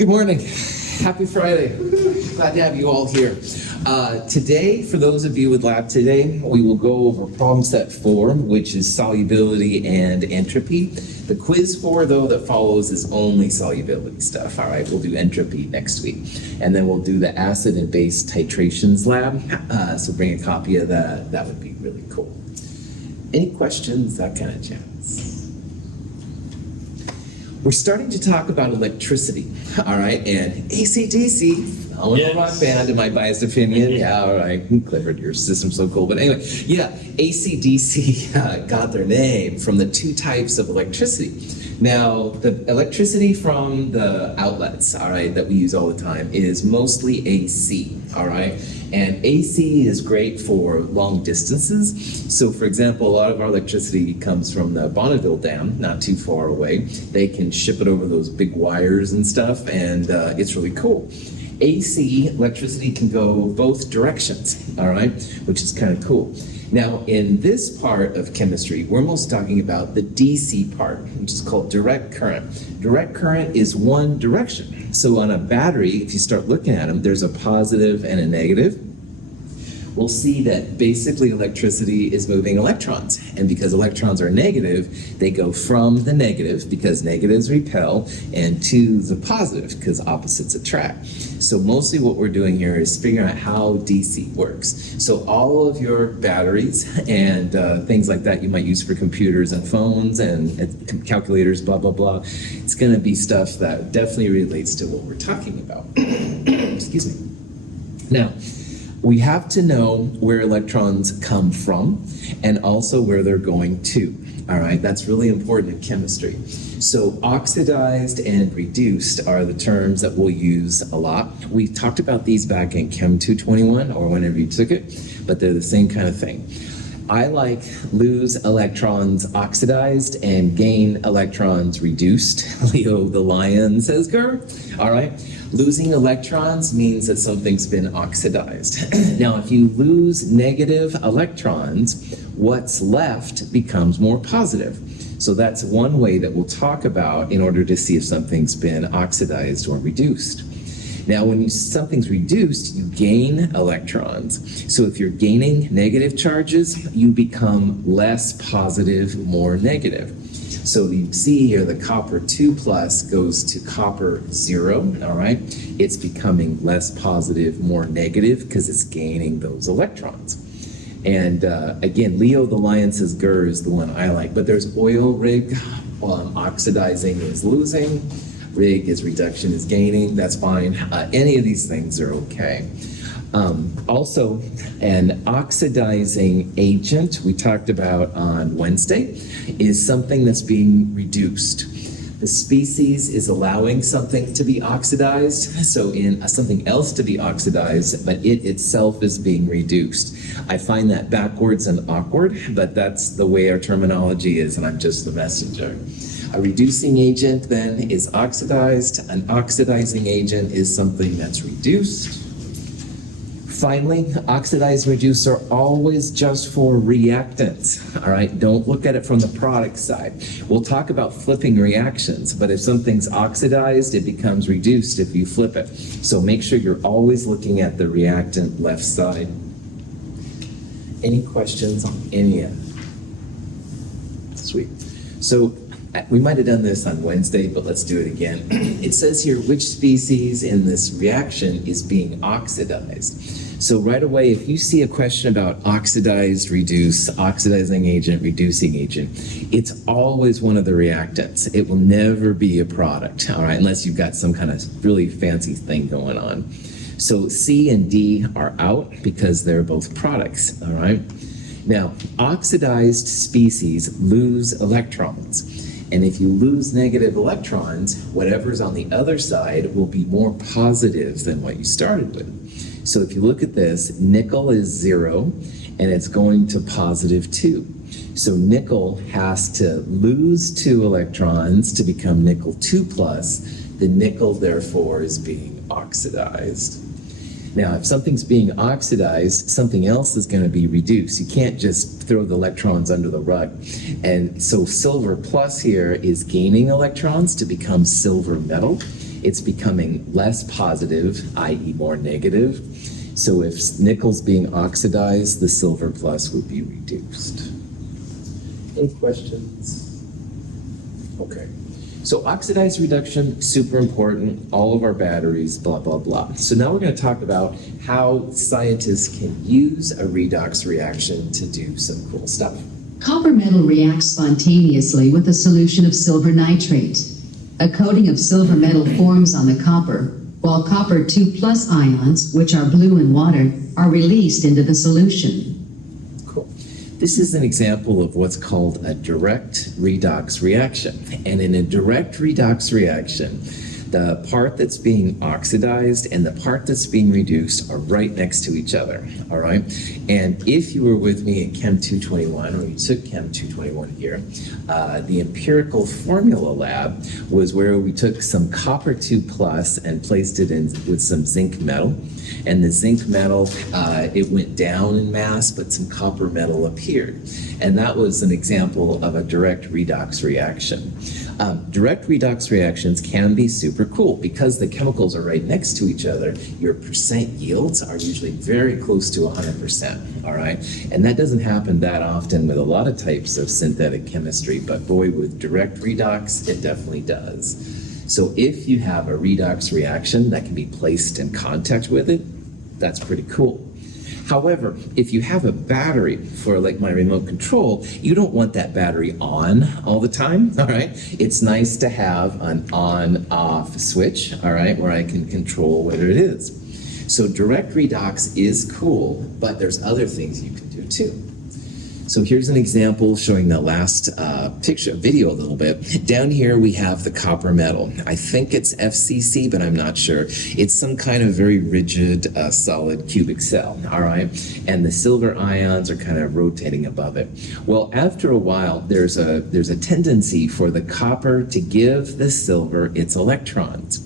Good morning. Happy Friday. Glad to have you all here. Today, for those of you with lab today, we will go over problem set 4, which is solubility and entropy. The quiz 4, though, that follows is only solubility stuff. All right, we'll do entropy next week. And then we'll do the acid and base titrations lab. So bring a copy of that. That would be really cool. Any questions? That kind of chance. We're starting to talk about electricity, all right, and AC/DC. I'm in a rock band, in my biased opinion. Yeah, all right, Clifford, your system's so cool. But anyway, yeah, AC/DC got their name from the two types of electricity. Now, the electricity from the outlets, all right, that we use all the time is mostly AC, all right? And AC is great for long distances. So for example, a lot of our electricity comes from the Bonneville Dam, not too far away. They can ship it over those big wires and stuff, and it's really cool. AC electricity can go both directions, all right, which is kind of cool. Now, in this part of chemistry, we're most talking about the DC part, which is called direct current. Direct current is one direction. So on a battery, if you start looking at them, there's a positive and a negative. We'll see that basically electricity is moving electrons. And because electrons are negative, they go from the negative, because negatives repel, and to the positive, because opposites attract. So mostly what we're doing here is figuring out how DC works. So all of your batteries and things like that you might use for computers and phones and calculators, blah, blah, blah. It's going to be stuff that definitely relates to what we're talking about. Excuse me. Now, we have to know where electrons come from and also where they're going to. All right, that's really important in chemistry. So oxidized and reduced are the terms that we'll use a lot. We talked about these back in Chem 221 or whenever you took it, but they're the same kind of thing. I like lose electrons oxidized and gain electrons reduced. Leo the lion says, "Grr." All right. Losing electrons means that something's been oxidized. Now, if you lose negative electrons, what's left becomes more positive. So that's one way that we'll talk about in order to see if something's been oxidized or reduced. Now, when something's reduced, you gain electrons. So if you're gaining negative charges, you become less positive, more negative. So you see here the copper 2 plus goes to copper 0, all right? It's becoming less positive, more negative, because it's gaining those electrons. And again, Leo the lion says grr is the one I like, but there's oil rig, oxidizing is losing, rig is reduction is gaining, that's fine. Any of these things are okay. Also, an oxidizing agent we talked about on Wednesday is something that's being reduced. The species is allowing something to be oxidized, so in something else to be oxidized, but it itself is being reduced. I find that backwards and awkward, but that's the way our terminology is, and I'm just the messenger. A reducing agent then is oxidized. An oxidizing agent is something that's reduced. Finally, oxidized and reduced are always just for reactants, all right? Don't look at it from the product side. We'll talk about flipping reactions, but if something's oxidized, it becomes reduced if you flip it. So make sure you're always looking at the reactant left side. Any questions on any of it? Sweet. So we might have done this on Wednesday, but let's do it again. It says here which species in this reaction is being oxidized. So right away, if you see a question about oxidized, reduce, oxidizing agent, reducing agent, it's always one of the reactants. It will never be a product, all right, unless you've got some kind of really fancy thing going on. So C and D are out because they're both products, all right? Now, oxidized species lose electrons. And if you lose negative electrons, whatever's on the other side will be more positive than what you started with. So if you look at this, nickel is 0, and it's going to positive 2. So nickel has to lose 2 electrons to become nickel 2 plus. The nickel, therefore, is being oxidized. Now, if something's being oxidized, something else is going to be reduced. You can't just throw the electrons under the rug. And so silver plus here is gaining electrons to become silver metal. it's becoming less positive, i.e. more negative. So if nickel's being oxidized, the silver plus would be reduced. Any questions? Okay. So oxidized reduction, super important, all of our batteries, blah, blah, blah. So now we're going to talk about how scientists can use a redox reaction to do some cool stuff. Copper metal reacts spontaneously with a solution of silver nitrate. A coating of silver metal forms on the copper, while copper 2+ ions, which are blue in water, are released into the solution. Cool. This is an example of what's called a direct redox reaction. And in a direct redox reaction, the part that's being oxidized and the part that's being reduced are right next to each other, all right? And if you were with me in Chem 221, or you took Chem 221 here, the empirical formula lab was where we took some copper 2+ and placed it in with some zinc metal. And the zinc metal, it went down in mass, but some copper metal appeared. And that was an example of a direct redox reaction. Direct redox reactions can be super cool because the chemicals are right next to each other. Your percent yields are usually very close to 100%, all right? And that doesn't happen that often with a lot of types of synthetic chemistry, but boy, with direct redox, it definitely does. So if you have a redox reaction that can be placed in contact with it, that's pretty cool. However, if you have a battery for like my remote control, you don't want that battery on all the time, all right? It's nice to have an on-off switch, all right, where I can control whether it is. So direct redox is cool, but there's other things you can do too. So here's an example showing the last video a little bit. Down here we have the copper metal. I think it's FCC, but I'm not sure. It's some kind of very rigid, solid cubic cell, all right? And the silver ions are kind of rotating above it. Well, after a while, there's a tendency for the copper to give the silver its electrons.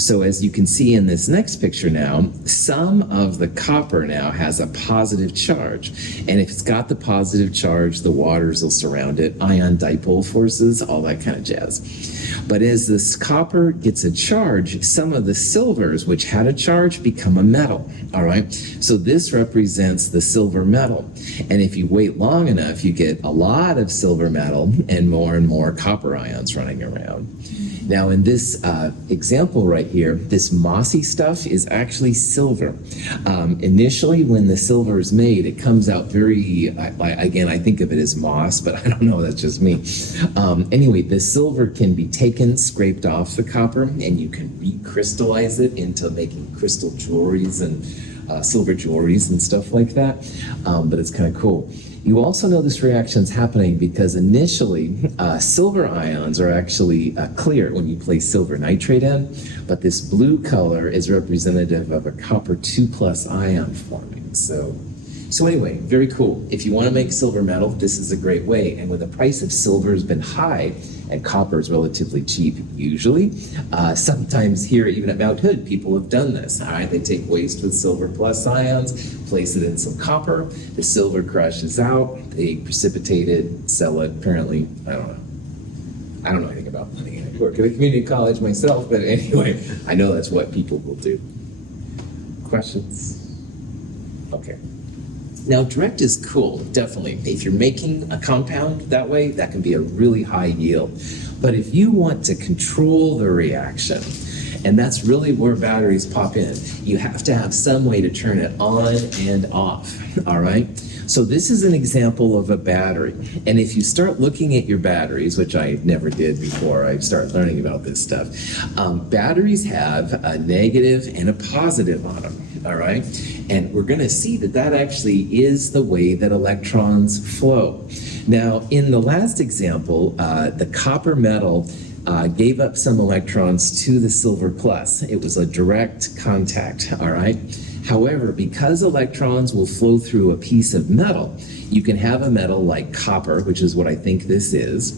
So as you can see in this next picture now, some of the copper now has a positive charge. And if it's got the positive charge, the waters will surround it, ion dipole forces, all that kind of jazz. But as this copper gets a charge, some of the silvers, which had a charge, become a metal, all right? So this represents the silver metal. And if you wait long enough, you get a lot of silver metal and more copper ions running around. Now in this example right here, this mossy stuff is actually silver. Initially, when the silver is made, it comes out very, again, I think of it as moss, but I don't know, that's just me. Anyway, the silver can be taken, scraped off the copper, and you can recrystallize it into making crystal jewelries and silver jewelries and stuff like that. But it's kind of cool. You also know this reaction is happening because initially silver ions are actually clear when you place silver nitrate in, but this blue color is representative of a copper 2+ ion forming. So anyway, very cool. If you want to make silver metal, this is a great way. And when the price of silver has been high and copper is relatively cheap, usually, sometimes here, even at Mount Hood, people have done this. All right, they take waste with silver plus ions, place it in some copper, the silver crushes out, they precipitate it, sell it. Apparently, I don't know anything about money. I work at a community college myself, but anyway, I know that's what people will do. Questions? Okay. Now, direct is cool, definitely. If you're making a compound that way, that can be a really high yield. But if you want to control the reaction, and that's really where batteries pop in, you have to have some way to turn it on and off, all right? So this is an example of a battery. And if you start looking at your batteries, which I never did before I started learning about this stuff, batteries have a negative and a positive on them, all right? And we're gonna see that that actually is the way that electrons flow. Now, in the last example, the copper metal gave up some electrons to the silver plus. It was a direct contact, all right? However, because electrons will flow through a piece of metal, you can have a metal like copper, which is what I think this is,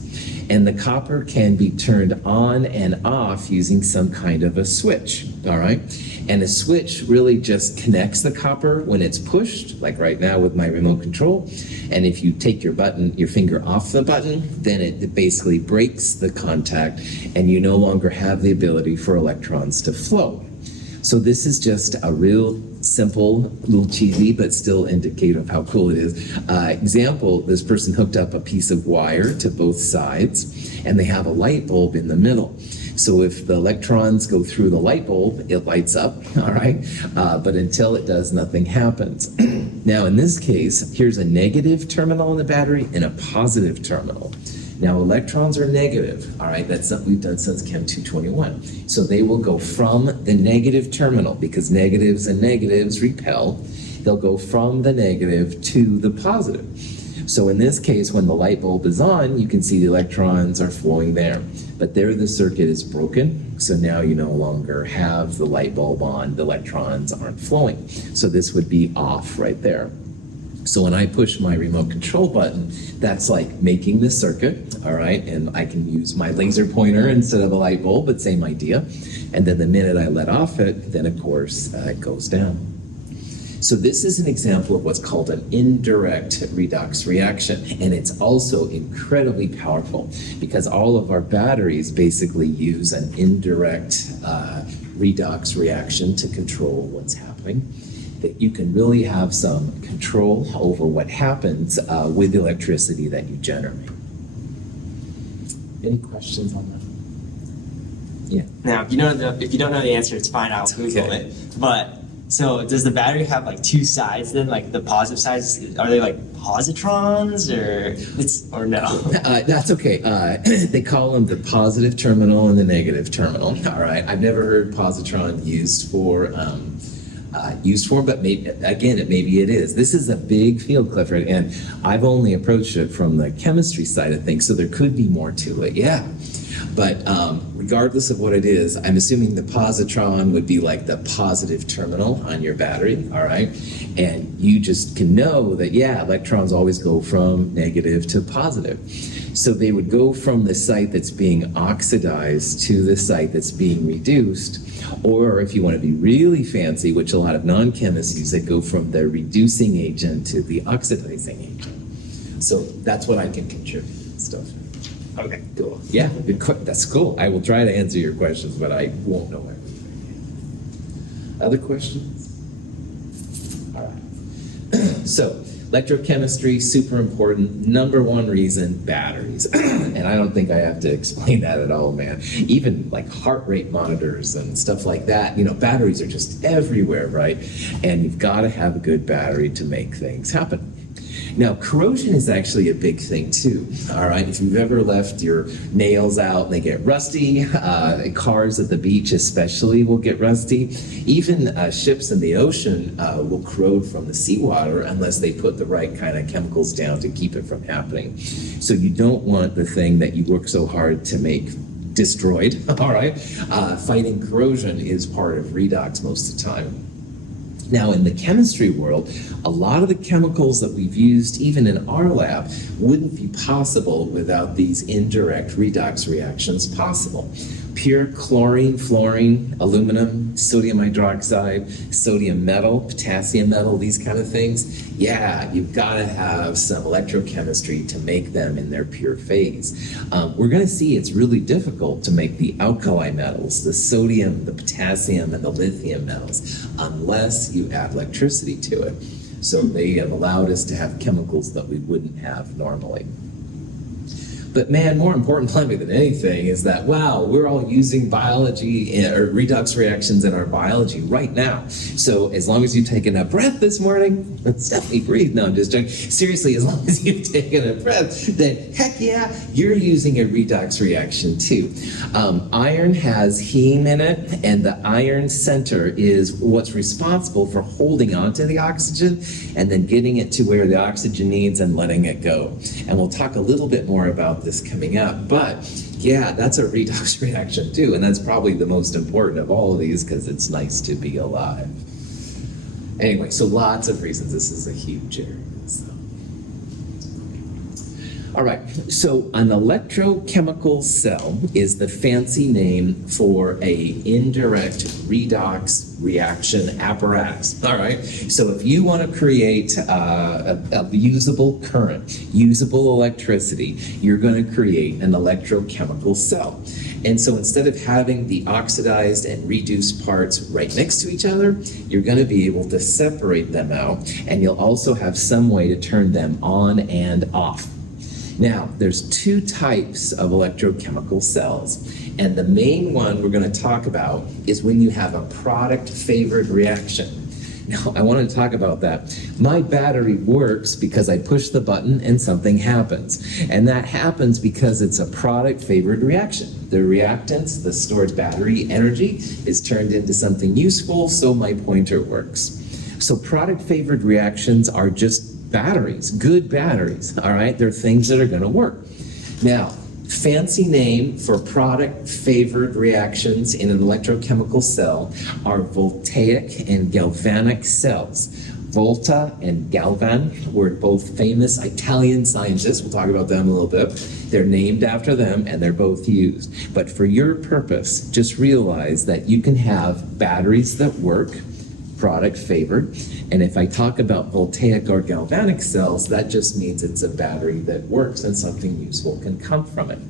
And the copper can be turned on and off using some kind of a switch, all right? And a switch really just connects the copper when it's pushed, like right now with my remote control. And if you take your finger off the button, then it basically breaks the contact and you no longer have the ability for electrons to flow. So this is just a real simple, little cheesy, but still indicative of how cool it is. Example, this person hooked up a piece of wire to both sides, and they have a light bulb in the middle. So if the electrons go through the light bulb, it lights up, all right? But until it does, nothing happens. Now, in this case, here's a negative terminal in the battery and a positive terminal. Now, electrons are negative, all right? That's something we've done since Chem 221. So they will go from the negative terminal, because negatives and negatives repel. They'll go from the negative to the positive. So in this case, when the light bulb is on, you can see the electrons are flowing there. But there the circuit is broken, so now you no longer have the light bulb on, the electrons aren't flowing. So this would be off right there. So when I push my remote control button, that's like making the circuit, all right? And I can use my laser pointer instead of a light bulb, but same idea. And then the minute I let off it, then of course it goes down. So this is an example of what's called an indirect redox reaction. And it's also incredibly powerful because all of our batteries basically use an indirect redox reaction to control what's happening. That you can really have some control over what happens with the electricity that you generate. Any questions on that? Yeah. Now, if you don't know the answer, it's fine. I'll Google Okay. it. But so, does the battery have like two sides? Then, like the positive sides, are they like positrons or no? That's okay. They call them the positive terminal and the negative terminal. All right. I've never heard positron used for, but maybe it is. This is a big field, Clifford, and I've only approached it from the chemistry side of things, so there could be more to it. Yeah. But regardless of what it is, I'm assuming the positron would be like the positive terminal on your battery, all right? And you just can know that, yeah, electrons always go from negative to positive. So they would go from the site that's being oxidized to the site that's being reduced. Or if you want to be really fancy, which a lot of non-chemists use, they go from the reducing agent to the oxidizing agent. So that's what I can contribute and stuff. Okay. Cool. Yeah, that's cool. I will try to answer your questions, but I won't know everything. Other questions? All right. So, electrochemistry, super important. Number one reason, batteries. And I don't think I have to explain that at all, man. Even like heart rate monitors and stuff like that, batteries are just everywhere, right? And you've got to have a good battery to make things happen. Now, corrosion is actually a big thing too, all right? If you've ever left your nails out and they get rusty, cars at the beach especially will get rusty. Even ships in the ocean will corrode from the seawater unless they put the right kind of chemicals down to keep it from happening. So you don't want the thing that you work so hard to make destroyed, all right? Fighting corrosion is part of redox most of the time. Now, in the chemistry world, a lot of the chemicals that we've used, even in our lab, wouldn't be possible without these indirect redox reactions possible. Pure chlorine, fluorine, aluminum, sodium hydroxide, sodium metal, potassium metal, these kind of things. Yeah, you've got to have some electrochemistry to make them in their pure phase. We're going to see it's really difficult to make the alkali metals, the sodium, the potassium, and the lithium metals, unless you add electricity to it. So they have allowed us to have chemicals that we wouldn't have normally. But man, more important probably than anything is that, wow, we're all using biology or redox reactions in our biology right now. So as long as you've taken a breath this morning, let's definitely breathe. No, I'm just joking. Seriously, as long as you've taken a breath, then heck yeah, you're using a redox reaction too. Iron has heme in it, and the iron center is what's responsible for holding onto the oxygen and then getting it to where the oxygen needs and letting it go. And we'll talk a little bit more about this coming up, but yeah, that's a redox reaction too, and that's probably the most important of all of these because it's nice to be alive. Anyway, so lots of reasons. This is a huge area. So. All right, so an electrochemical cell is the fancy name for a indirect redox reaction apparatus. All right, so if you want to create a usable current, usable electricity, you're going to create an electrochemical cell. And so instead of having the oxidized and reduced parts right next to each other, you're going to be able to separate them out, and you'll also have some way to turn them on and off. Now, there's two types of electrochemical cells, and the main one we're going to talk about is when you have a product-favored reaction. Now, I want to talk about that. My battery works because I push the button and something happens, and that happens because it's a product-favored reaction. The reactants, the stored battery energy, is turned into something useful, so my pointer works. So product-favored reactions are just batteries, good batteries, all right? They're things that are going to work. Now, fancy name for product-favored reactions in an electrochemical cell are voltaic and galvanic cells. Volta and Galvan were both famous Italian scientists. We'll talk about them a little bit. They're named after them, and they're both used. But for your purpose, just realize that you can have batteries that work, product favored, and if I talk about voltaic or galvanic cells, that just means it's a battery that works and something useful can come from it.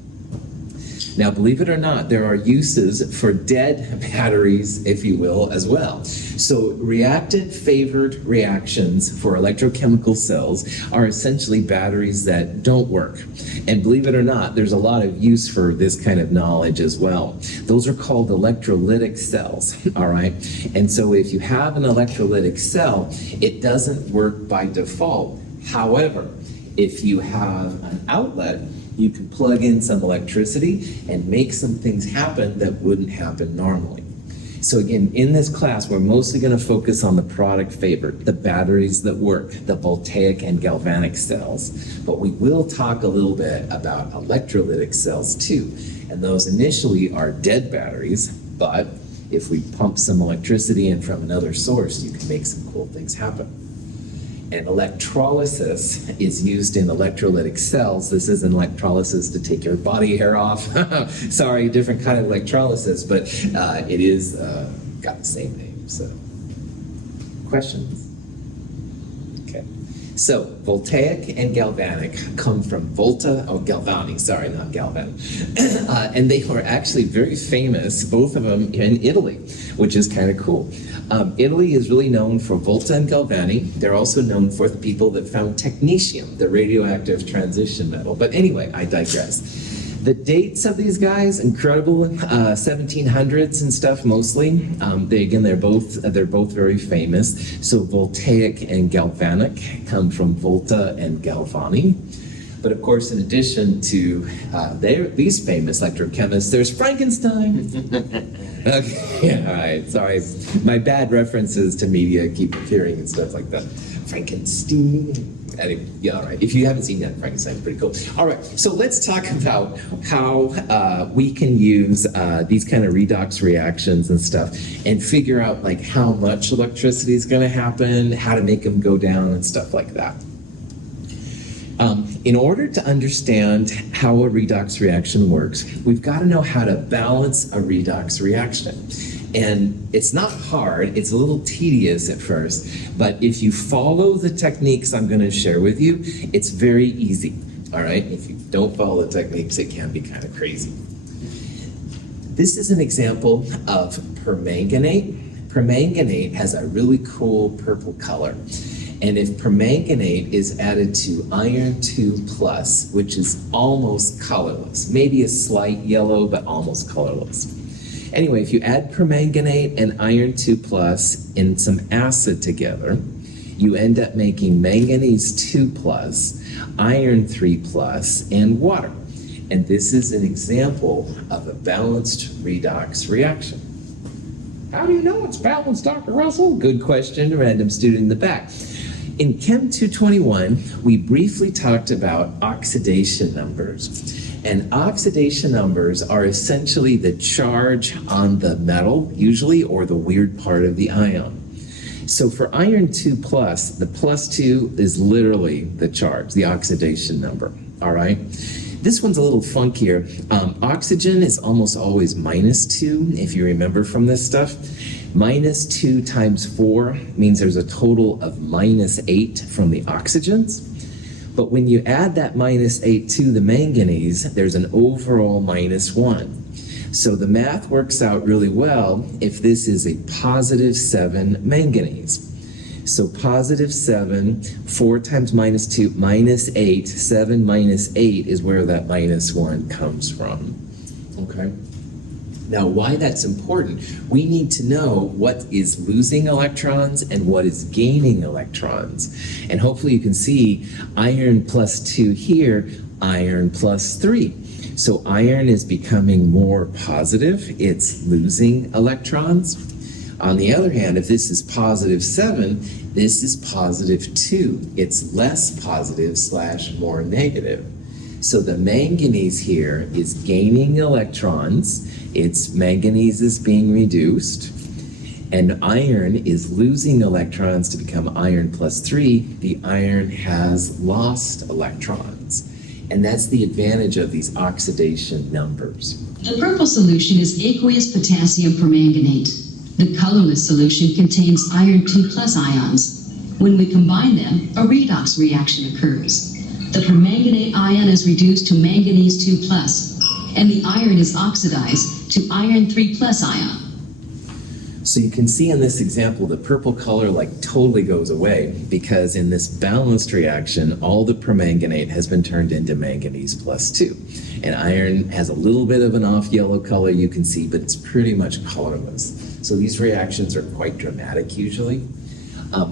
Now, believe it or not, there are uses for dead batteries, if you will, as well. So reactant-favored reactions for electrochemical cells are essentially batteries that don't work. And believe it or not, there's a lot of use for this kind of knowledge as well. Those are called electrolytic cells, all right? And so if you have an electrolytic cell, it doesn't work by default. However, if you have an outlet, you can plug in some electricity and make some things happen that wouldn't happen normally. So again, in this class, we're mostly going to focus on the product favored, the batteries that work, the voltaic and galvanic cells. But we will talk a little bit about electrolytic cells too. And those initially are dead batteries, but if we pump some electricity in from another source, you can make some cool things happen. And electrolysis is used in electrolytic cells. This isn't electrolysis to take your body hair off. Sorry, different kind of electrolysis, but it is got the same name. So, questions? Okay. So, voltaic and galvanic come from Volta, Galvani, sorry, not Galvan. And they are actually very famous, both of them in Italy, which is kind of cool. Italy is really known for Volta and Galvani. They're also known for the people that found technetium, the radioactive transition metal. But anyway, I digress. The dates of these guys, incredible, 1700s and stuff mostly. They're both very famous. So voltaic and galvanic come from Volta and Galvani. But of course, in addition to these famous electrochemists, there's Frankenstein. Okay, yeah, all right, sorry. My bad references to media keep appearing and stuff like that. Frankenstein. Anyway, yeah, all right. If you haven't seen that, Frankenstein's pretty cool. All right, so let's talk about how we can use these kind of redox reactions and stuff and figure out like how much electricity is going to happen, how to make them go down and stuff like that. In order to understand how a redox reaction works, we've got to know how to balance a redox reaction. And it's not hard, it's a little tedious at first, but if you follow the techniques I'm going to share with you, it's very easy, all right? If you don't follow the techniques, it can be kind of crazy. This is an example of permanganate. Permanganate has a really cool purple color. And if permanganate is added to iron 2 plus, which is almost colorless, maybe a slight yellow, but almost colorless. Anyway, if you add permanganate and iron 2 plus and some acid together, you end up making manganese 2 plus, iron 3 plus, and water. And this is an example of a balanced redox reaction. How do you know it's balanced, Dr. Russell? Good question, random student in the back. In Chem 221, we briefly talked about oxidation numbers. And oxidation numbers are essentially the charge on the metal, usually, or the weird part of the ion. So for iron 2 plus, the plus 2 is literally the charge, the oxidation number. all right? This one's a little funkier. Oxygen is almost always -2, if you remember from this stuff. -2 times 4 means there's a total of -8 from the oxygens. But when you add that -8 to the manganese, there's an overall -1. So the math works out really well if this is a +7 manganese. So +7, 4 times -2, -8, 7 -8 is where that -1 comes from. Okay? Now, why that's important, we need to know what is losing electrons and what is gaining electrons. And hopefully you can see iron +2 here, iron +3. So iron is becoming more positive, it's losing electrons. On the other hand, if this is +7, this is +2. It's less positive / more negative. So the manganese here is gaining electrons, its manganese is being reduced, and iron is losing electrons to become iron +3. The iron has lost electrons. And that's the advantage of these oxidation numbers. The purple solution is aqueous potassium permanganate. The colorless solution contains iron 2+ ions. When we combine them, a redox reaction occurs. The permanganate ion is reduced to manganese 2+, and the iron is oxidized to iron 3+ ion. So you can see in this example, the purple color totally goes away because in this balanced reaction, all the permanganate has been turned into manganese +2. And iron has a little bit of an off yellow color you can see, but it's pretty much colorless. So these reactions are quite dramatic usually.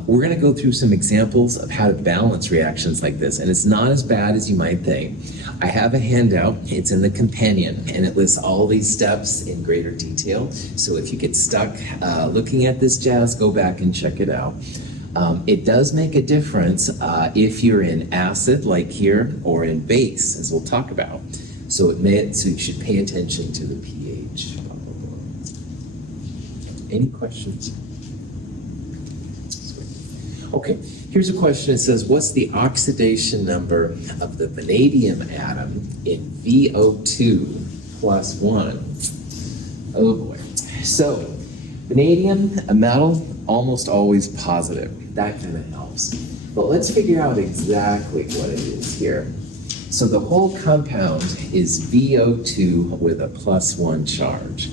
We're going to go through some examples of how to balance reactions like this, and it's not as bad as you might think. I have a handout, it's in the companion, and it lists all these steps in greater detail. So if you get stuck looking at this jazz, go back and check it out. It does make a difference if you're in acid, like here, or in base, as we'll talk about. So you should pay attention to the pH. Any questions? Okay, here's a question. It says, what's the oxidation number of the vanadium atom in VO2 + 1? Oh boy. So, vanadium, a metal, almost always positive. That kind of helps. But let's figure out exactly what it is here. So the whole compound is VO2 with a +1 charge.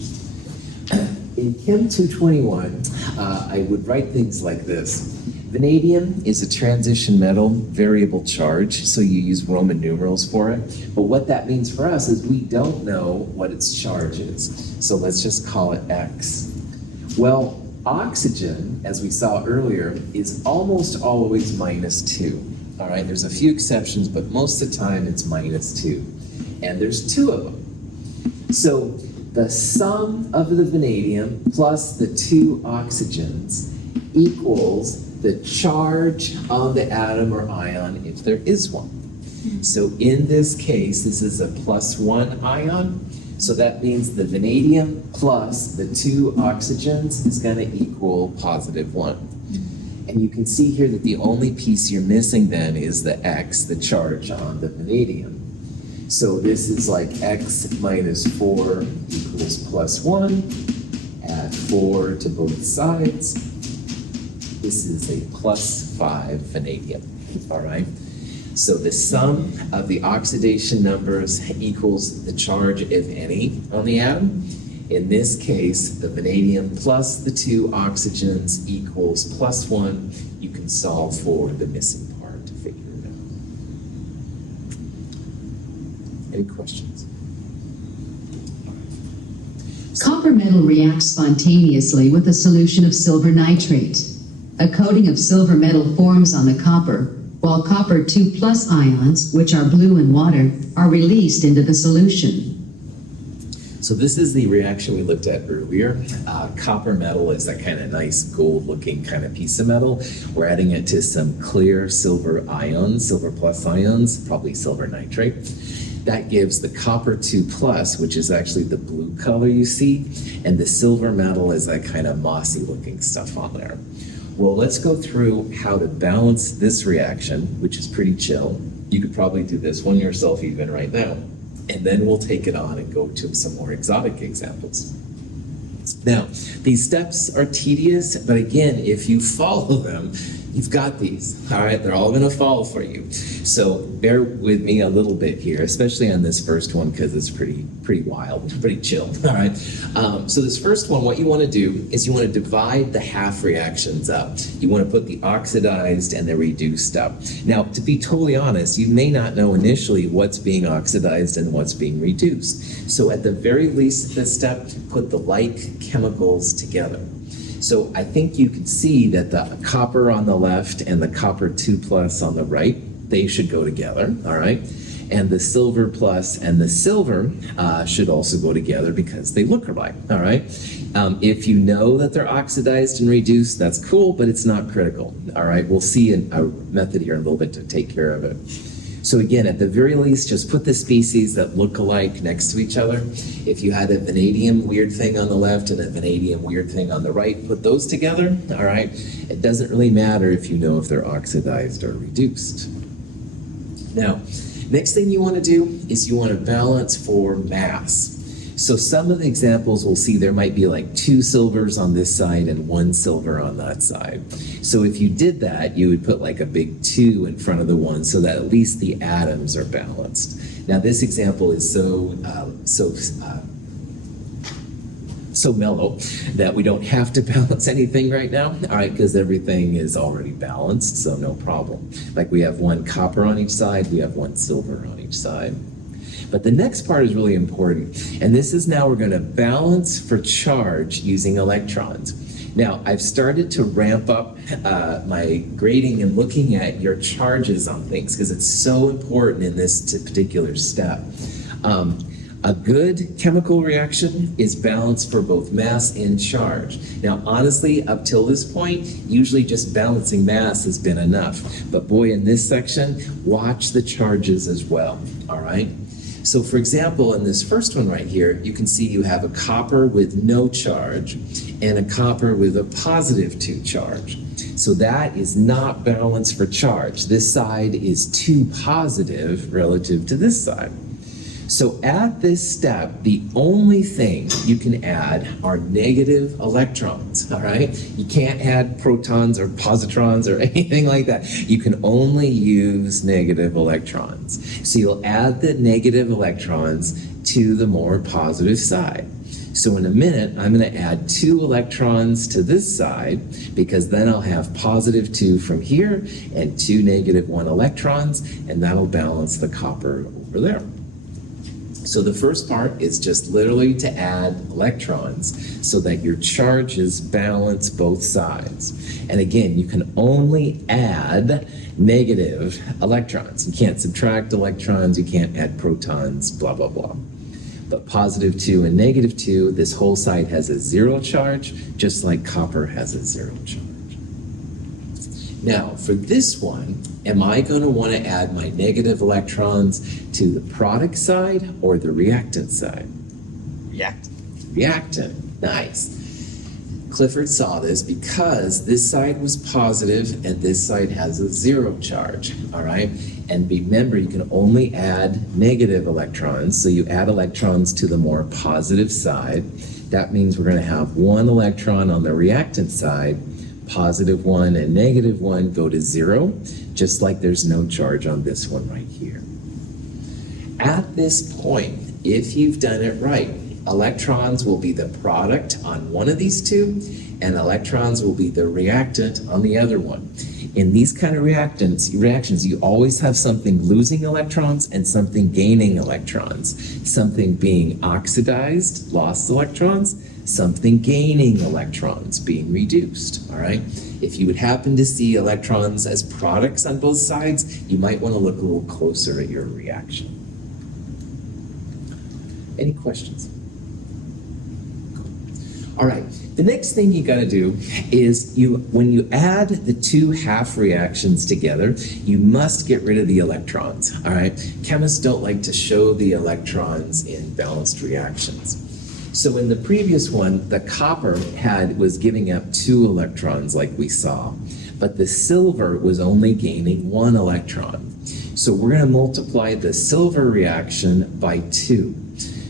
In Chem 221, I would write things like this. Vanadium is a transition metal, variable charge, so you use Roman numerals for it. But what that means for us is we don't know what its charge is. So let's just call it X. Well, oxygen, as we saw earlier, is almost always -2. All right, there's a few exceptions, but most of the time it's -2. And there's 2 of them. So the sum of the vanadium plus the 2 oxygens equals the charge on the atom or ion if there is one. So in this case, this is a +1 ion. So that means the vanadium plus the 2 oxygens is going to equal +1. And you can see here that the only piece you're missing then is the X, the charge on the vanadium. So this is like X -4 equals +1. Add 4 to both sides. This is a +5 vanadium, all right? So the sum of the oxidation numbers equals the charge, if any, on the atom. In this case, the vanadium plus the 2 oxygens equals +1. You can solve for the missing part to figure it out. Any questions? Copper metal reacts spontaneously with a solution of silver nitrate. A coating of silver metal forms on the copper, while copper 2+ ions, which are blue in water, are released into the solution. So this is the reaction we looked at earlier. Copper metal is that kind of nice gold-looking kind of piece of metal. We're adding it to some clear silver ions, silver plus ions, probably silver nitrate. That gives the copper 2+, which is actually the blue color you see, and the silver metal is that kind of mossy-looking stuff on there. Well, let's go through how to balance this reaction, which is pretty chill, You could probably do this one yourself even right now. And then we'll take it on and go to some more exotic examples. Now, these steps are tedious, but again, if you follow them, you've got these, all right? They're all gonna fall for you. So bear with me a little bit here, especially on this first one, because it's pretty wild, pretty chill, all right? So this first one, what you wanna do is you wanna divide the half reactions up. You wanna put the oxidized and the reduced up. Now, to be totally honest, you may not know initially what's being oxidized and what's being reduced. So at the very least, this step, put the like chemicals together. So I think you can see that the copper on the left and the copper 2+ on the right, they should go together, all right? And the silver plus and the silver should also go together because they look alike, all right? If you know that they're oxidized and reduced, that's cool, but it's not critical, all right? We'll see a method here in a little bit to take care of it. So again, at the very least, just put the species that look alike next to each other. If you had a vanadium weird thing on the left and a vanadium weird thing on the right, put those together, all right? It doesn't really matter if you know if they're oxidized or reduced. Now, next thing you want to do is you want to balance for mass. So some of the examples we'll see there might be like 2 silvers on this side and 1 silver on that side. So if you did that, you would put like a big 2 in front of the 1 so that at least the atoms are balanced. Now this example is so mellow that we don't have to balance anything right now, all right, because everything is already balanced, so no problem. Like we have 1 copper on each side, we have 1 silver on each side. But the next part is really important, and this is now we're going to balance for charge using electrons. Now, I've started to ramp up my grading and looking at your charges on things because it's so important in this particular step. A good chemical reaction is balanced for both mass and charge. Now, honestly, up till this point, usually just balancing mass has been enough. But boy, in this section, watch the charges as well, all right? So for example, in this first one right here, you can see you have a copper with no charge and a copper with a +2 charge. So that is not balanced for charge. This side is too positive relative to this side. So at this step, the only thing you can add are negative electrons, all right? You can't add protons or positrons or anything like that. You can only use negative electrons. So you'll add the negative electrons to the more positive side. So in a minute, I'm going to add 2 electrons to this side because then I'll have +2 from here and 2 -1 electrons, and that'll balance the copper over there. So the first part is just literally to add electrons so that your charges balance both sides. And again, you can only add negative electrons. You can't subtract electrons, you can't add protons, blah, blah, blah. But +2 and -2, this whole side has a 0 charge, just like copper has a 0 charge. Now, for this one, am I going to want to add my negative electrons to the product side or the reactant side? Reactant, nice. Clifford saw this because this side was positive and this side has a 0 charge, all right? And remember, you can only add negative electrons, so you add electrons to the more positive side. That means we're going to have 1 electron on the reactant side, +1 and -1 go to 0, just like there's no charge on this one right here. At this point, if you've done it right, electrons will be the product on one of these 2, and electrons will be the reactant on the other one. In these kind of reactions, you always have something losing electrons and something gaining electrons. Something being oxidized, lost electrons, something gaining electrons, being reduced, all right? If you would happen to see electrons as products on both sides, you might want to look a little closer at your reaction. Any questions? All right, the next thing you gotta do is when you add the 2 half reactions together, you must get rid of the electrons, all right? Chemists don't like to show the electrons in balanced reactions. So in the previous one, the copper was giving up 2 electrons like we saw, but the silver was only gaining 1 electron. So we're going to multiply the silver reaction by 2.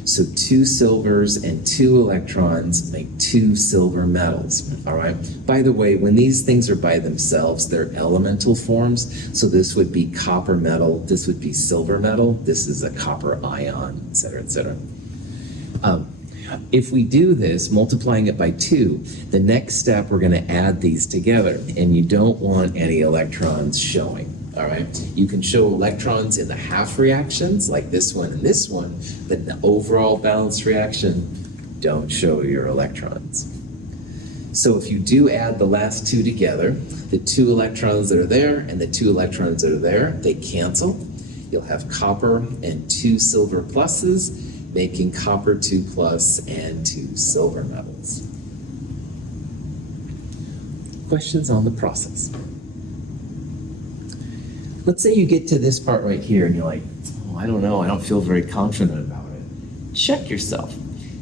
So 2 silvers and 2 electrons make 2 silver metals, all right? By the way, when these things are by themselves, they're elemental forms. So this would be copper metal, this would be silver metal, this is a copper ion, et cetera, et cetera. If we do this, multiplying it by 2, the next step, we're going to add these together, and you don't want any electrons showing. All right, you can show electrons in the half reactions like this one and this one, but in the overall balanced reaction, don't show your electrons. So if you do add the last 2 together, the 2 electrons that are there and the 2 electrons that are there, they cancel. You'll have copper and 2 silver pluses, making copper 2 plus and 2 silver metals. Questions on the process? Let's say you get to this part right here and you're like, oh, I don't know, I don't feel very confident about it. Check yourself,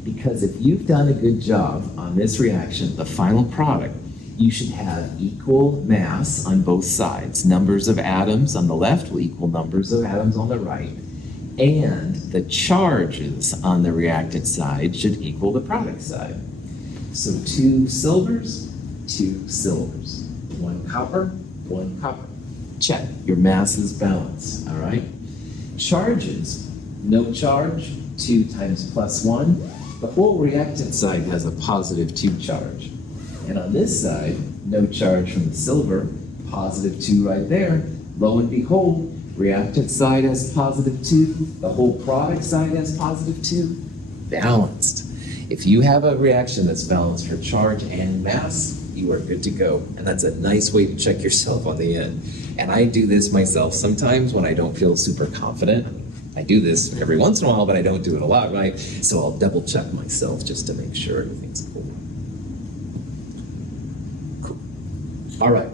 because if you've done a good job on this reaction, the final product, you should have equal mass on both sides. Numbers of atoms on the left will equal numbers of atoms on the right, and the charges on the reactant side should equal the product side. So 2 silvers, 2 silvers. 1 copper, 1 copper. Check, your mass is balanced, all right? Charges, no charge, 2 times plus 1. The whole reactant side has a positive 2 charge. And on this side, no charge from the silver, positive 2 right there. Lo and behold, reactant side has positive 2, the whole product side has positive 2. Balanced. If you have a reaction that's balanced for charge and mass, you are good to go. And that's a nice way to check yourself on the end. And I do this myself sometimes when I don't feel super confident. I do this every once in a while, but I don't do it a lot, right? So I'll double check myself just to make sure everything's cool. Cool. All right.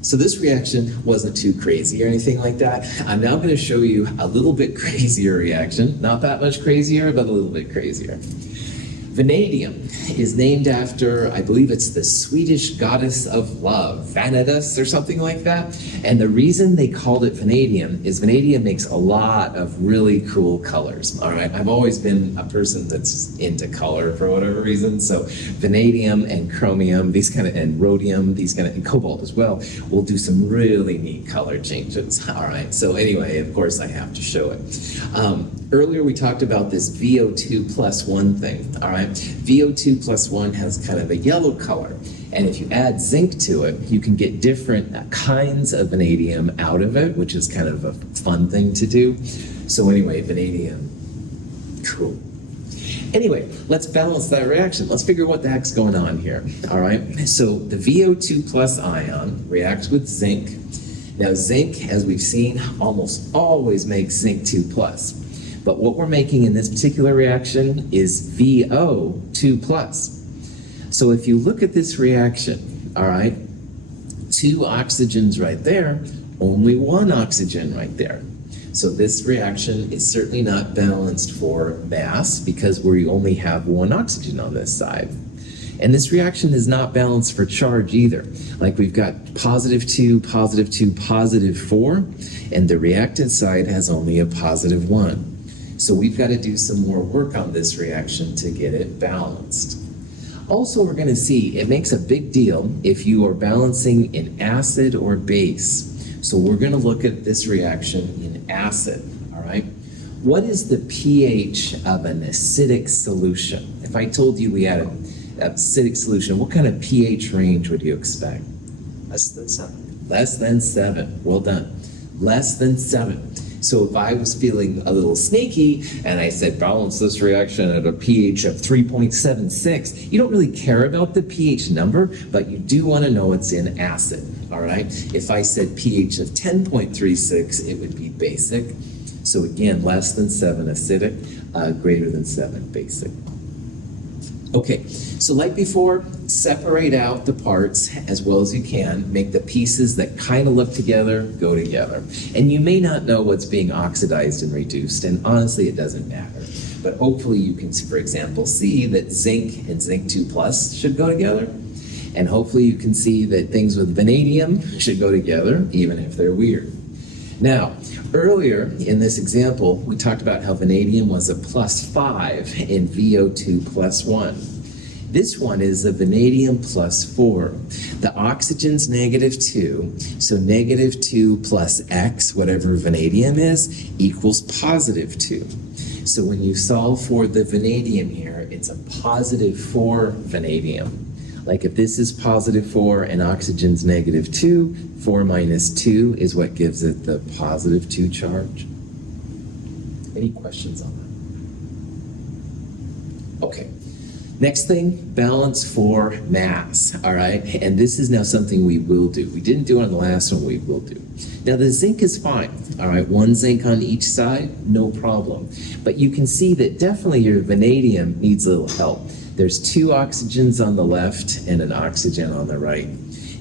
So this reaction wasn't too crazy or anything like that. I'm now going to show you a little bit crazier reaction. Not that much crazier, but a little bit crazier. Vanadium is named after, I believe it's the Swedish goddess of love, Vanitas or something like that. And the reason they called it vanadium is vanadium makes a lot of really cool colors, all right? I've always been a person that's into color for whatever reason. So vanadium and chromium, and rhodium, and cobalt as well, will do some really neat color changes, all right? So anyway, of course I have to show it. Earlier we talked about this VO2 plus 1 thing, all right? VO2 plus 1 has kind of a yellow color, and if you add zinc to it, you can get different kinds of vanadium out of it, which is kind of a fun thing to do. So anyway, vanadium, cool. Anyway, let's balance that reaction. Let's figure what the heck's going on here, all right? So the VO2 plus ion reacts with zinc. Now zinc, as we've seen, almost always makes zinc 2 plus. But what we're making in this particular reaction is VO2 plus. So if you look at this reaction, all right, 2 oxygens right there, only 1 oxygen right there. So this reaction is certainly not balanced for mass because we only have 1 oxygen on this side. And this reaction is not balanced for charge either. Like we've got positive 2, positive 2, positive 4, and the reactant side has only a positive 1. So we've got to do some more work on this reaction to get it balanced. Also, we're going to see it makes a big deal if you are balancing in acid or base. So we're going to look at this reaction in acid, all right? What is the pH of an acidic solution? If I told you we had an acidic solution, what kind of pH range would you expect? Less than 7. Less than 7. Well done. Less than 7. So if I was feeling a little sneaky and I said balance this reaction at a pH of 3.76, you don't really care about the pH number, but you do want to know it's in acid, all right? If I said pH of 10.36, it would be basic. So again, less than 7 acidic, greater than 7 basic. Okay, so like before, separate out the parts as well as you can. Make the pieces that kind of look together go together. And you may not know what's being oxidized and reduced, and honestly, it doesn't matter. But hopefully you can, for example, see that zinc and zinc 2 plus should go together. And hopefully you can see that things with vanadium should go together, even if they're weird. Now, earlier in this example, we talked about how vanadium was a +5 and VO2 +1. This one is a vanadium +4. The oxygen's -2, so -2 plus X, whatever vanadium is, equals +2. So when you solve for the vanadium here, it's a +4 vanadium. Like if this is +4 and oxygen's -2, 4 minus 2 is what gives it the +2 charge. Any questions on that? Okay. Next thing, balance for mass, all right? And this is now something we will do. We didn't do it on the last one, we will do. Now the zinc is fine, all right? One zinc on each side, no problem. But you can see that definitely your vanadium needs a little help. There's 2 oxygens on the left and an oxygen on the right.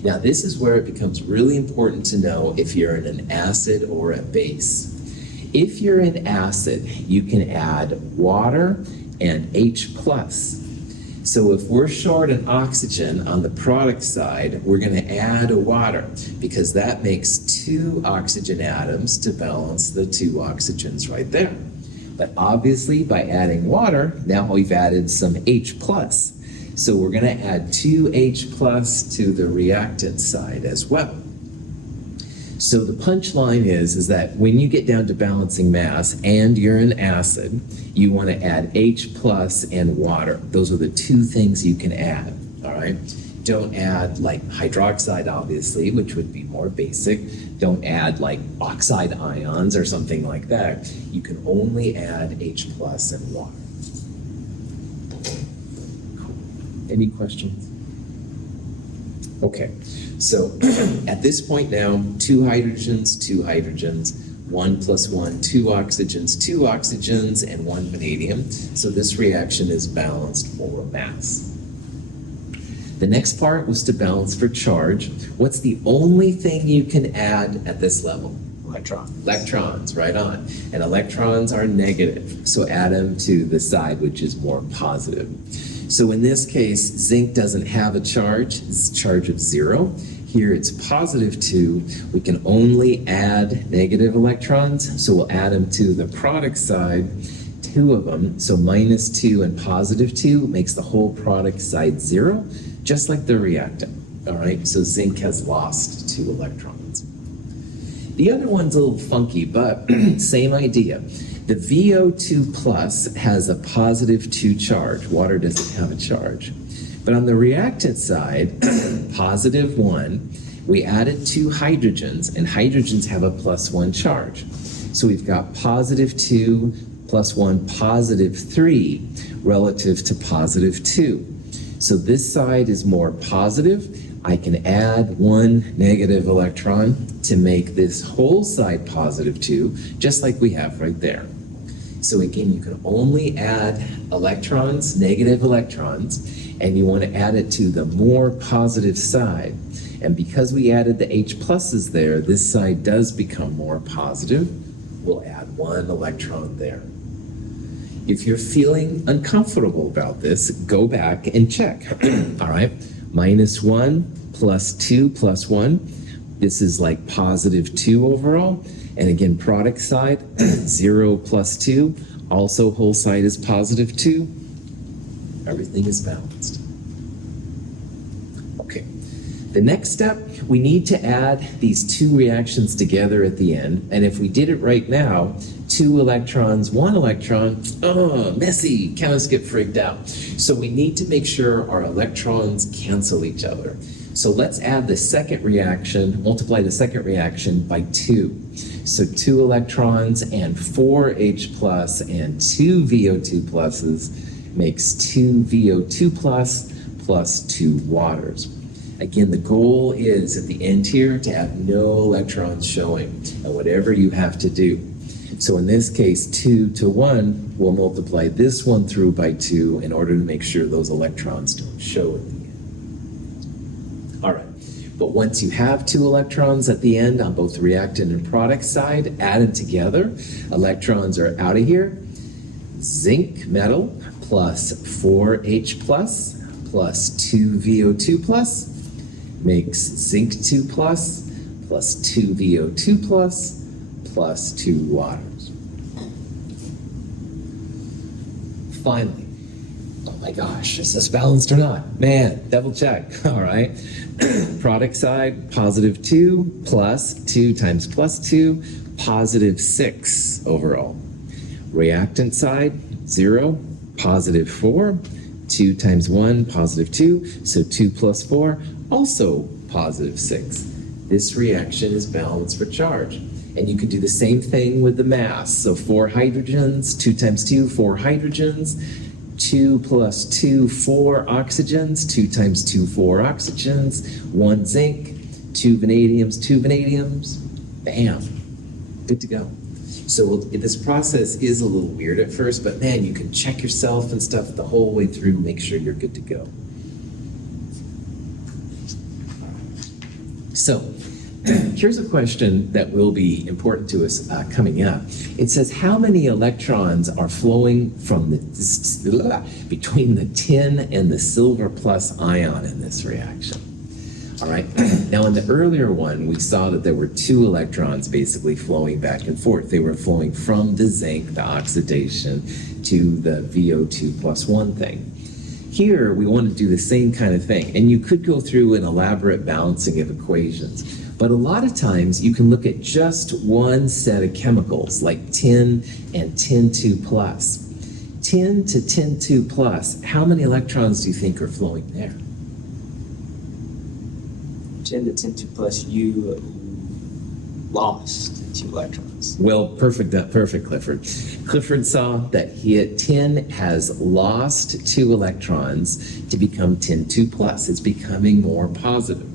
Now this is where it becomes really important to know if you're in an acid or a base. If you're in acid, you can add water and H+. So if we're short an oxygen on the product side, we're going to add a water because that makes 2 oxygen atoms to balance the 2 oxygens right there. But obviously by adding water, now we've added some H+. So we're going to add 2 H+ to the reactant side as well. So the punchline is that when you get down to balancing mass and you're an acid, you want to add H+ and water. Those are the 2 things you can add, all right? Don't add like hydroxide, obviously, which would be more basic. Don't add like oxide ions or something like that. You can only add H+ and water. Cool. Any questions? Okay, so at this point now, 2 hydrogens, 2 hydrogens, 1 + 1, 2 oxygens, 2 oxygens, and 1 vanadium. So this reaction is balanced for mass. The next part was to balance for charge. What's the only thing you can add at this level? Electrons. Electrons, right on. And electrons are negative, so add them to the side which is more positive. So in this case, zinc doesn't have a charge, it's a charge of 0. Here it's +2. We can only add negative electrons, so we'll add them to the product side, 2 of them. So -2 and +2 makes the whole product side 0, just like the reactant. All right, so zinc has lost 2 electrons. The other one's a little funky, but same idea. The VO2 plus has a +2 charge. Water doesn't have a charge. But on the reactant side, +1, we added 2 hydrogens, and hydrogens have a +1 charge. So we've got +2 + 1, +3 relative to +2. So this side is more positive. I can add 1 negative electron to make this whole side +2, just like we have right there. So again, you can only add electrons, negative electrons, and you want to add it to the more positive side. And because we added the H pluses there, this side does become more positive. We'll add 1 electron there. If you're feeling uncomfortable about this, go back and check. All right, -1 + 2 + 1. This is like +2 overall. And again, product side, 0 + 2. Also, whole side is +2. Everything is balanced. Okay. The next step, we need to add these 2 reactions together at the end. And if we did it right now, 2 electrons, 1 electron, oh, messy, chemists get freaked out. So we need to make sure our electrons cancel each other. So let's add the second reaction, multiply the second reaction by 2. So 2 electrons and 4 H+ and 2 VO2 pluses makes 2 VO2 plus 2 waters. Again, the goal is at the end here to have no electrons showing, and whatever you have to do. So in this case, 2 to 1, we'll multiply this one through by 2 in order to make sure those electrons don't show at the end. All right, but once you have 2 electrons at the end on both the reactant and product side, added together, electrons are out of here. Zinc metal plus 4 H+ plus 2 VO2 makes zinc 2+ plus 2 VO2 plus 2 waters. Finally, oh my gosh, is this balanced or not? Man, double check, all right. Product side, positive 2 plus 2 times plus 2, positive 6 overall. Reactant side, 0, positive 4, 2 times 1, positive 2, so 2 plus 4, also positive 6. This reaction is balanced for charge. And you can do the same thing with the mass. So 4 hydrogens, 2 times 2, 4 hydrogens, 2 plus 2, 4 oxygens, 2 times 2, 4 oxygens, 1 zinc, 2 vanadiums, 2 vanadiums, bam, good to go. So this process is a little weird at first, but man, you can check yourself and stuff the whole way through, make sure you're good to go. So here's a question that will be important to us coming up. It says, how many electrons are flowing from between the tin and the silver plus ion in this reaction? All right. Now, in the earlier one, we saw that there were 2 electrons basically flowing back and forth. They were flowing from the zinc, the oxidation, to the VO2 plus 1 thing. Here, we want to do the same kind of thing. And you could go through an elaborate balancing of equations. But a lot of times, you can look at just one set of chemicals, like tin and tin 2 plus. Tin to tin 2 plus, how many electrons do you think are flowing there? 10 to 10 2 plus, you lost 2 electrons. Well, perfect, Clifford. Clifford saw that tin has lost 2 electrons to become tin 2 plus. It's becoming more positive.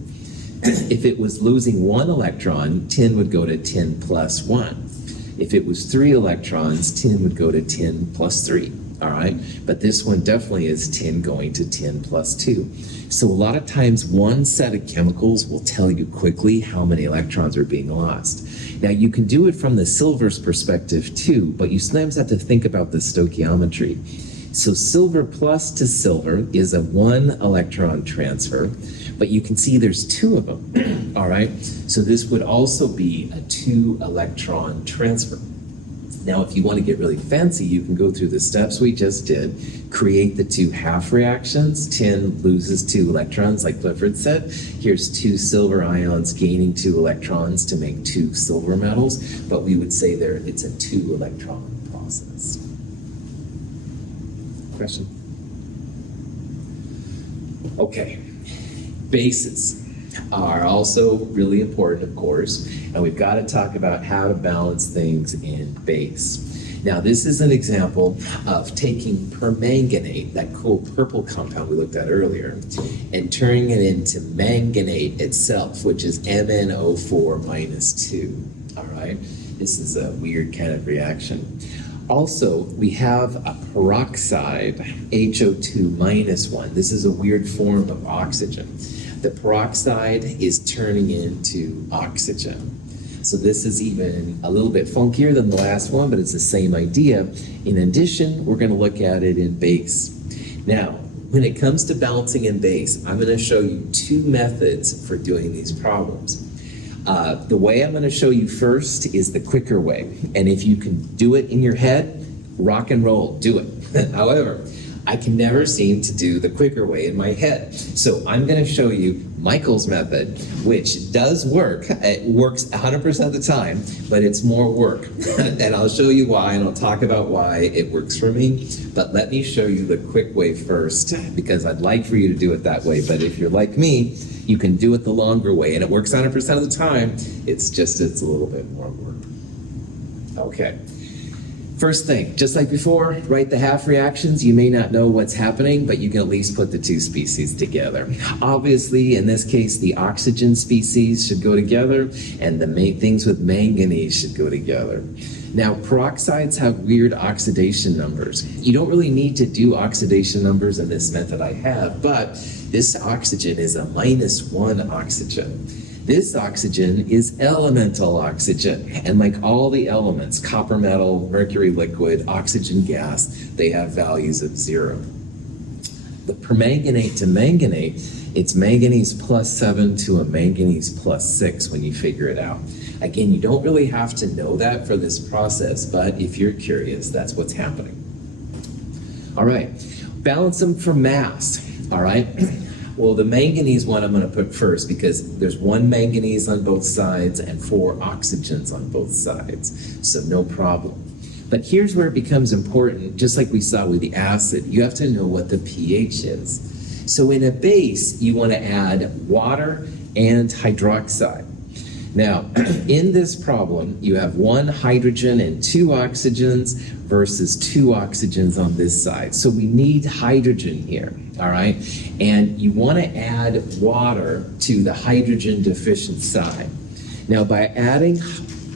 If it was losing 1 electron, tin would go to tin plus 1. If it was 3 electrons, tin would go to tin plus 3. All right, but this one definitely is tin going to tin plus 2. So a lot of times one set of chemicals will tell you quickly how many electrons are being lost. Now you can do it from the silver's perspective too, but you sometimes have to think about the stoichiometry. So silver plus to silver is a 1 electron transfer, but you can see there's 2 of them, all right? So this would also be a 2 electron transfer. Now, if you want to get really fancy, you can go through the steps we just did, create the 2 half reactions. Tin loses 2 electrons, like Clifford said. Here's 2 silver ions gaining 2 electrons to make 2 silver metals, but we would say there it's a 2 electron process. Question? Okay, bases are also really important, of course, and we've got to talk about how to balance things in base. Now, this is an example of taking permanganate, that cool purple compound we looked at earlier, and turning it into manganate itself, which is MnO4 minus 2. All right? This is a weird kind of reaction. Also, we have a peroxide, HO2 minus 1. This is a weird form of oxygen. The peroxide is turning into oxygen. So this is even a little bit funkier than the last one, but it's the same idea. In addition, we're going to look at it in base. Now, when it comes to balancing in base, I'm going to show you 2 methods for doing these problems. The way I'm going to show you first is the quicker way. And if you can do it in your head, rock and roll, do it. However, I can never seem to do the quicker way in my head. So I'm going to show you Michael's method, which does work. It works 100% of the time, but it's more work. And I'll show you why, and I'll talk about why it works for me. But let me show you the quick way first, because I'd like for you to do it that way. But if you're like me, you can do it the longer way, and it works 100% of the time. It's a little bit more work. Okay. First thing, just like before, write the half reactions. You may not know what's happening, but you can at least put the 2 species together. Obviously, in this case, the oxygen species should go together, and the main things with manganese should go together. Now, peroxides have weird oxidation numbers. You don't really need to do oxidation numbers in this method I have, but this oxygen is a -1 oxygen. This oxygen is elemental oxygen, and like all the elements, copper metal, mercury liquid, oxygen gas, they have values of 0. The permanganate to manganate, it's manganese +7 to a manganese +6 when you figure it out. Again, you don't really have to know that for this process, but if you're curious, that's what's happening. All right, balance them for mass, all right? Well, the manganese one I'm going to put first because there's 1 manganese on both sides and 4 oxygens on both sides, so no problem. But here's where it becomes important, just like we saw with the acid, you have to know what the pH is. So in a base, you want to add water and hydroxide. Now, in this problem, you have 1 hydrogen and 2 oxygens versus 2 oxygens on this side. So we need hydrogen here, all right? And you want to add water to the hydrogen deficient side. Now, by adding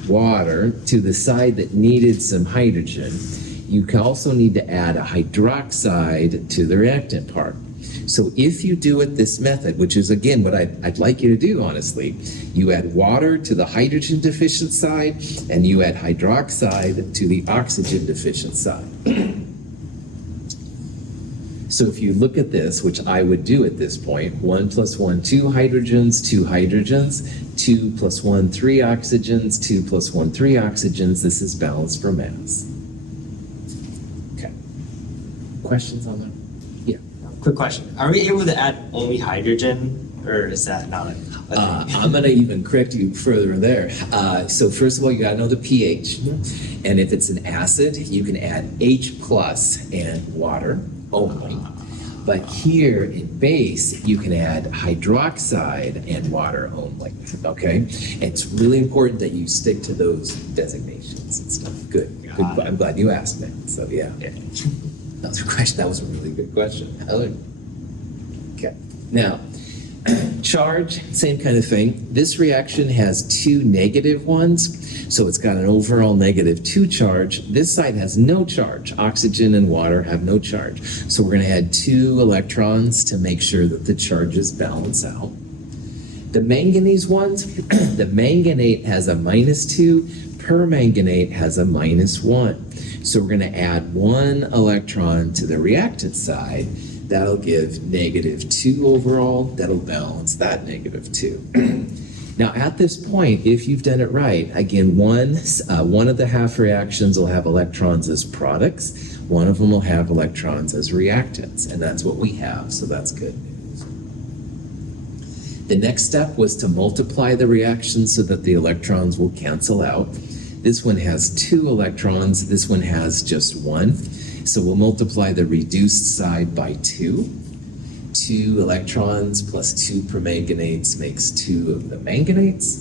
water to the side that needed some hydrogen, you can also need to add a hydroxide to the reactant part. So if you do it this method, which is again what I'd like you to do honestly, you add water to the hydrogen deficient side and you add hydroxide to the oxygen deficient side. So if you look at this, which I would do at this point, 1 + 1, 2 hydrogens, 2 hydrogens, 2 + 1, 3 oxygens, 2 + 1, 3 oxygens. This is balanced for mass. Okay. Questions on that? Yeah. Quick question. Are we able to add only hydrogen, or is that not a thing? I'm going to even correct you further there. So first of all, you got to know the pH. And if it's an acid, you can add H+ and water only. But here in base, you can add hydroxide and water only, okay? And it's really important that you stick to those designations and stuff. Good. I'm glad you asked me. So yeah. That was a question. That was a really good question. Okay. Now, charge, same kind of thing. This reaction has 2 negative ones, so it's got an overall -2 charge. This side has no charge. Oxygen and water have no charge. So we're going to add 2 electrons to make sure that the charges balance out. The manganese ones, the manganate has a -2, permanganate has a -1. So we're going to add 1 electron to the reactant side. That'll give -2 overall. That'll balance that -2. Now, at this point, if you've done it right, again, one of the half reactions will have electrons as products. One of them will have electrons as reactants, and that's what we have, so that's good news. The next step was to multiply the reaction so that the electrons will cancel out. This one has 2 electrons. This one has just 1. So we'll multiply the reduced side by 2. 2 electrons plus 2 permanganates makes 2 of the manganates.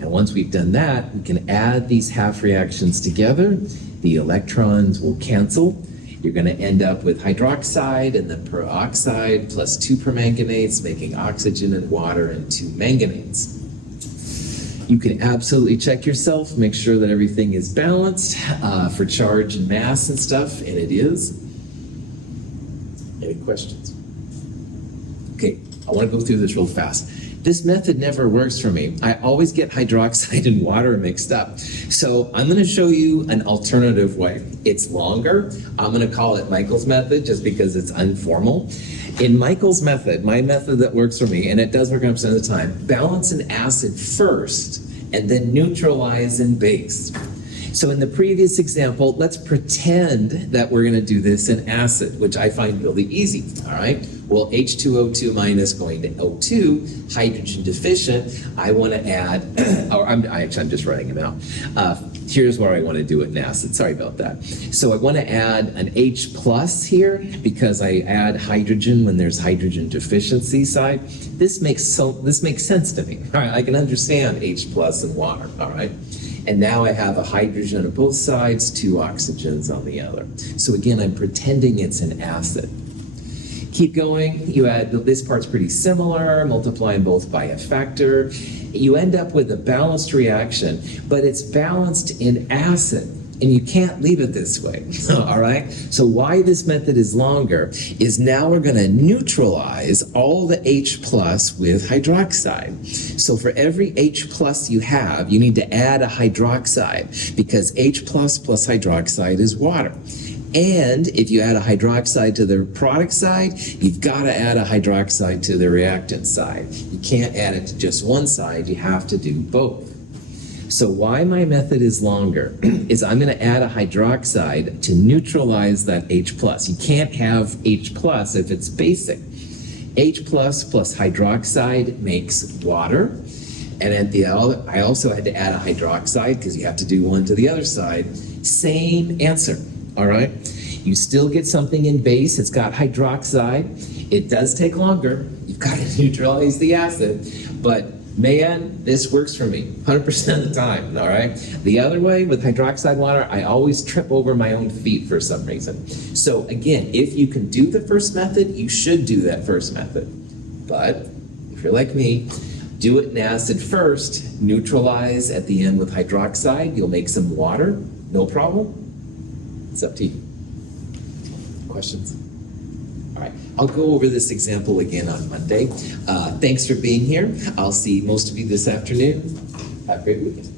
And once we've done that, we can add these half reactions together. The electrons will cancel. You're going to end up with hydroxide and then peroxide plus 2 permanganates, making oxygen and water and 2 manganates. You can absolutely check yourself, make sure that everything is balanced for charge and mass and stuff, and it is. Any questions? Okay, I want to go through this real fast. This method never works for me. I always get hydroxide and water mixed up. So I'm going to show you an alternative way. It's longer. I'm going to call it Michael's method just because it's informal. In Michael's method, my method that works for me, and it does work 100% of the time, balance an acid first and then neutralize in base. So in the previous example, let's pretend that we're going to do this in acid, which I find really easy, all right? Well, H2O2 minus going to O2, hydrogen deficient, I want to add, or I'm just writing them out. Here's where I want to do it in acid. Sorry about that. So I want to add an H plus here because I add hydrogen when there's hydrogen deficiency side. This makes sense to me. All right, I can understand H plus and water. All right. And now I have a hydrogen on both sides, 2 oxygens on the other. So again, I'm pretending it's an acid. Keep going. You add, this part's pretty similar, multiplying both by a factor. You end up with a balanced reaction, but it's balanced in acid, and you can't leave it this way, all right? So why this method is longer is now we're gonna neutralize all the H plus with hydroxide. So for every H plus you have, you need to add a hydroxide because H plus plus hydroxide is water. And if you add a hydroxide to the product side, you've got to add a hydroxide to the reactant side. You can't add it to just one side, you have to do both. So why my method is longer is I'm going to add a hydroxide to neutralize that H+. You can't have H+ if it's basic. H++ plus hydroxide makes water. And at the I also had to add a hydroxide because you have to do one to the other side. Same answer, all right? You still get something in base. It's got hydroxide. It does take longer. You've got to neutralize the acid. But man, this works for me 100% of the time, all right? The other way with hydroxide water, I always trip over my own feet for some reason. So again, if you can do the first method, you should do that first method. But if you're like me, do it in acid first, neutralize at the end with hydroxide. You'll make some water, no problem. It's up to you. Questions? All right, I'll go over this example again on Monday. Thanks for being here. I'll see most of you this afternoon. Have a great weekend.